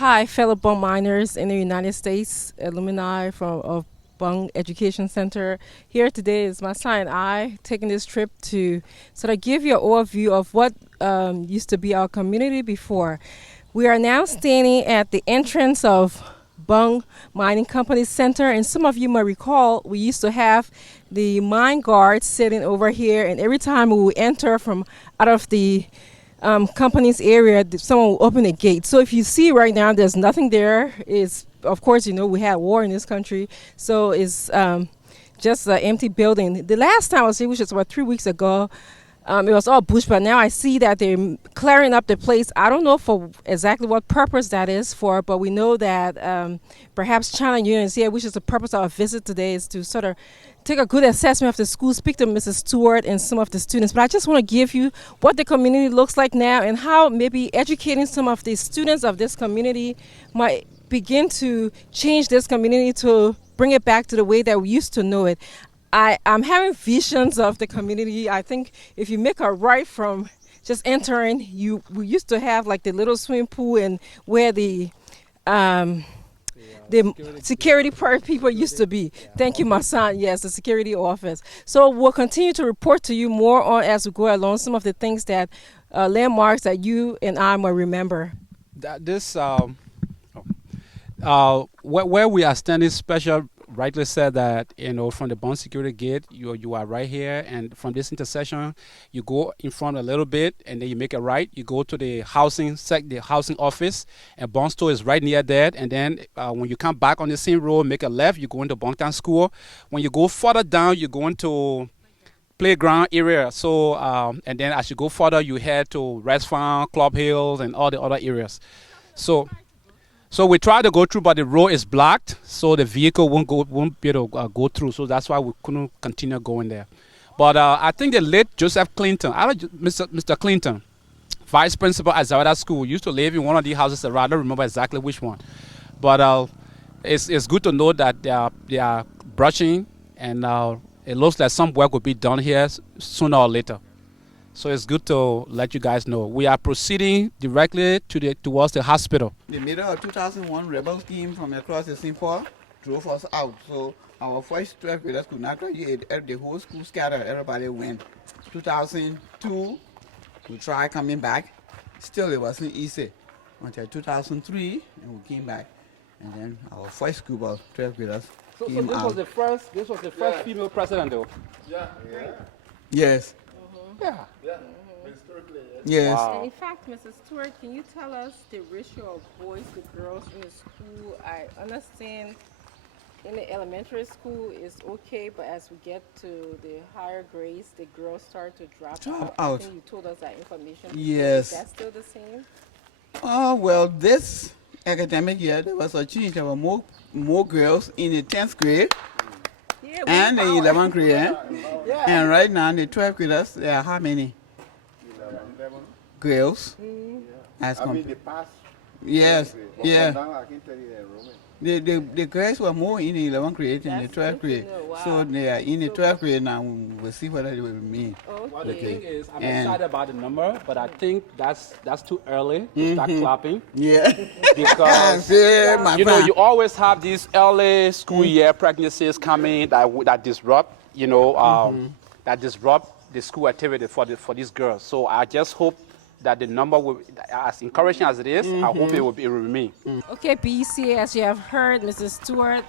Hi, fellow Bung miners in the United States, alumni of Bung Education Center. Here today is my son and I taking this trip to sort of give you an overview of what used to be our community before. We are now standing at the entrance of Bung Mining Company Center, and some of you may recall we used to have the mine guards sitting over here, and every time we would enter from out of the company's area, someone will open the gate. So if you see right now, there's nothing there. Is of course, we had war in this country, so it's just an empty building. The last time I was here, which was about 3 weeks ago, it was all bush, but now I see that they're clearing up the place. I don't know for exactly what purpose that is for, but we know that perhaps China Union is here, which is the purpose of our visit today, is to sort of take a good assessment of the school, speak to Mrs. Stewart and some of the students. But I just want to give you what the community looks like now and how maybe educating some of the students of this community might begin to change this community to bring it back to the way that we used to know it. I'm having visions of the community. I think if you make a right from just entering, we used to have like the little swimming pool and where the security people used to be. Thank you, my son. Yes, the security office. So we'll continue to report to you more on as we go along some of the things that landmarks that you and I will remember. Where we are standing special rightly said that from the bond security gate you are right here, and from this intersection you go in front a little bit and then you make a right, you go to the housing office, and bond store is right near that, and then when you come back on the same road, make a left, you go into Bontown School. When you go further down, you go into playground area. So and then as you go further, you head to Rest Farm, Club Hills, and all the other areas. So we try to go through, but the road is blocked, so the vehicle won't be able to go through. So that's why we couldn't continue going there. But I think the late Joseph Clinton, Mr. Clinton, vice principal at Zawada School, used to live in one of the houses. I don't remember exactly which one. But it's good to know that they are brushing, and it looks like some work will be done here sooner or later. So it's good to let you guys know. We are proceeding directly towards the hospital. The middle of 2001, rebels came from across the Singapore, drove us out. So our first 12 graders could not graduate. The whole school scattered. Everybody went. 2002, we tried coming back. Still, it wasn't easy. Until 2003, and we came back. And then our first group of 12 graders came out. This was the first female president, though. Yeah. Yes. Yeah. Historically, yes. Yes. Wow. And in fact, Mrs. Stewart, can you tell us the ratio of boys to girls in the school? I understand in the elementary school is okay, but as we get to the higher grades, the girls start to drop out. I think you told us that information. Yes. Is that still the same? Oh, well, this academic year, there was a change. There were more girls in the 10th grade. Yeah, And the 11th grade, Yeah. and right now the 12th graders, there are how many 11. girls? As I mean, compared, the past. yes, But yeah. Now I can tell you the enrollment. The girls were more in the 11th grade than the That's 12th good to grade. know. Wow. So they are in the So 12th grade now. We'll see whether they will remain. Well, the Okay. thing is, I'm And- excited about the number, but I think that's too early to start clapping, Yeah. because See, my friend. you always have these early school year pregnancies coming that disrupt that disrupt the school activity for these girls. So I just hope that the number will, as encouraging as it is, I hope it will remain. Okay, BECA, as you have heard, Mrs. Stewart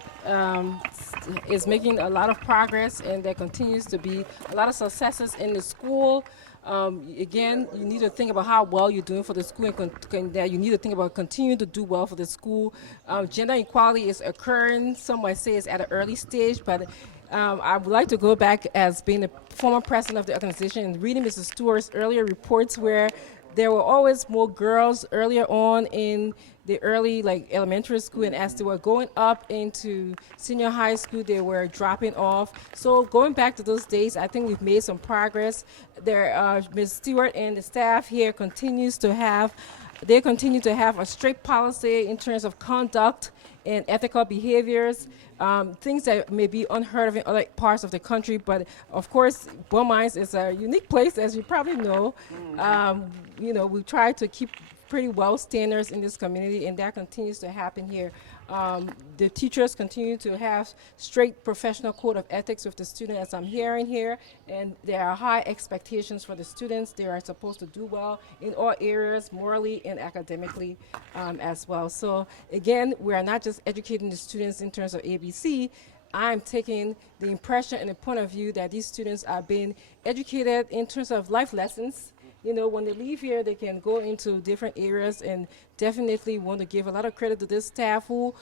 is making a lot of progress, and there continues to be a lot of successes in the school. Again, you need to think about how well you're doing for the school, and that you need to think about continuing to do well for the school. Gender equality is occurring. Some might say it's at an early stage, but I would like to go back as being the former president of the organization and reading Mrs. Stewart's earlier reports where there were always more girls earlier on in the early elementary school, and as they were going up into senior high school, they were dropping off. So going back to those days, I think we've made some progress. Ms. Stewart and the staff here continue to have a strict policy in terms of conduct and ethical behaviors, things that may be unheard of in other parts of the country. But of course, Bung Mines is a unique place, as you probably know. We try to keep pretty well standards in this community, and that continues to happen here. The teachers continue to have straight professional code of ethics with the student, as I'm hearing here, and there are high expectations for the students. They are supposed to do well in all areas, morally and academically as well. So again, we are not just educating the students in terms of ABC. I'm taking the impression and the point of view that these students are being educated in terms of life lessons. You know, when they leave here, they can go into different areas, and definitely want to give a lot of credit to this staff who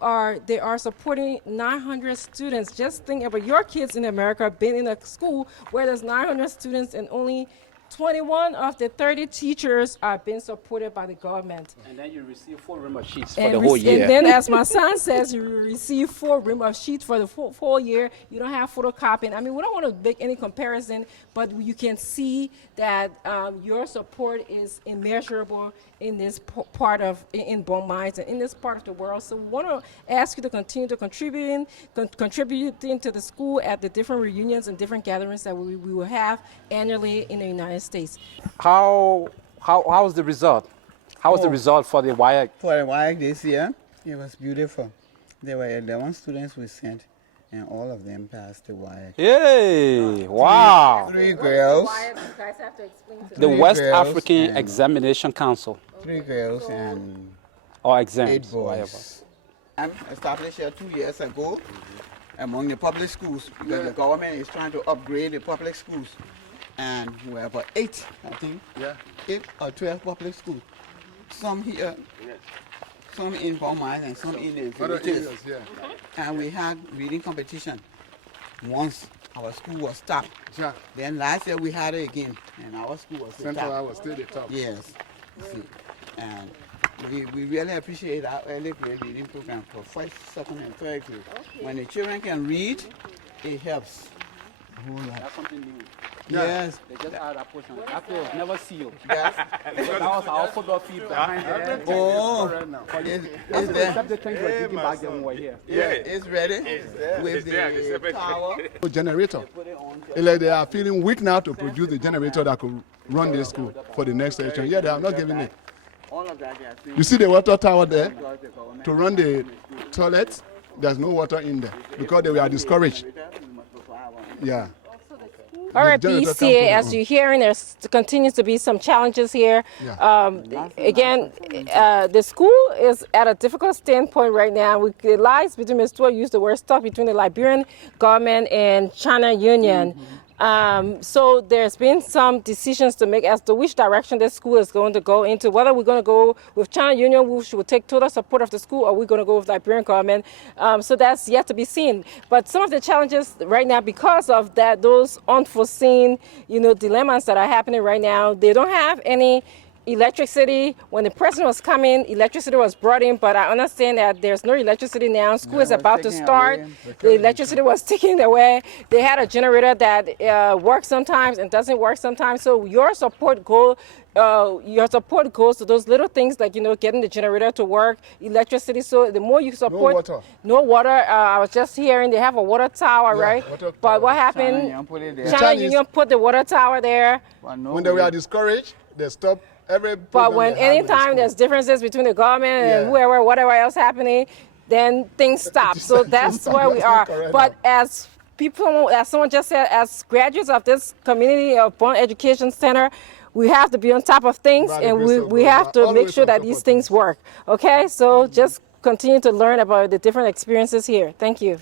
are supporting 900 students. Just think about your kids in America being in a school where there's 900 students and only 21 of the 30 teachers are being supported by the government. And then you receive 4 rim of sheets for the whole year. And then, as my son says, you will receive 4 rim of sheets for the full year. You don't have photocopying. I mean, we don't want to make any comparison, but you can see that your support is immeasurable in this part of in Bon Mines and in this part of the world. So we want to ask you to continue to contributing to the school at the different reunions and different gatherings that we will have annually in the United States. How's the result? How was the result for the WIAC? For the WIAC this year, it was beautiful. There were 11 students we sent, and all of them passed the WIAC. Yay! Wow! 3 girls. The Three West girls African and- Examination Council. 3 girls and Or 8 exams. Whatever. boys. I'm established here 2 years ago among the public schools, because the government is trying to upgrade the public schools. And we have about 8, I think, 8 or 12 public schools. Some here, some in Bon Mines and some in the villages. And we had reading competition. Once our school was stopped. Yeah. Then last year we had it again, and our school was Central stopped. was still the top. Yes. See, and we really appreciate our early grade reading program for 1st, 2nd, and 3rd grade. When the children can read, it helps. A whole lot. That's something new. Yes. They just added that portion. That was never sealed. Yes. That was our football field behind there. Oh, That's it's the there. subject things we're digging back then when we were here. Yeah, it's ready with the power. Generator. Put it on. It's like they are feeling weak now to produce the generator that could run this school for the next session. Yeah, they are not giving it. All of that they are saying You see the water tower there? because the government To run the toilets, there's no water in there because they were discouraged. we must provide one. Yeah. All right, generator BECAA, comes as from- you're hearing, there continues to be some challenges here. Again, the school is at a difficult standpoint right now. It lies between, Ms. Stewart used the word stuck between the Liberian government and China Union. So there's been some decisions to make as to which direction this school is going to go into, whether we're going to go with China Union, which will take total support of the school, or we're going to go with Liberian government. So that's yet to be seen. But some of the challenges right now, because of that, those unforeseen, dilemmas that are happening right now, they don't have any electricity. When the president was coming, electricity was brought in, but I understand that there's no electricity now. School is it was about to taken start. away. The electricity was taken away. They had a generator that works sometimes and doesn't work sometimes. So your support goes to those little things like getting the generator to work, electricity. So the more you support, no water. I was just hearing they have a water tower, right? water But tower. what China happened? Union put it there. China Chinese- Union put the water tower there. But no When they way. were discouraged, they stopped every But program when they had with the anytime school. there's differences between the government and Yeah. whoever, whatever else happening, then things stop. So that's where we are. Correct. But as people, as someone just said, as graduates of this community of Bon Education Center, we have to be on top of things, By the and grace we, of we God, have we to are make always sure on that top these of things things. work. Okay, so just continue to learn about the different experiences here. Thank you.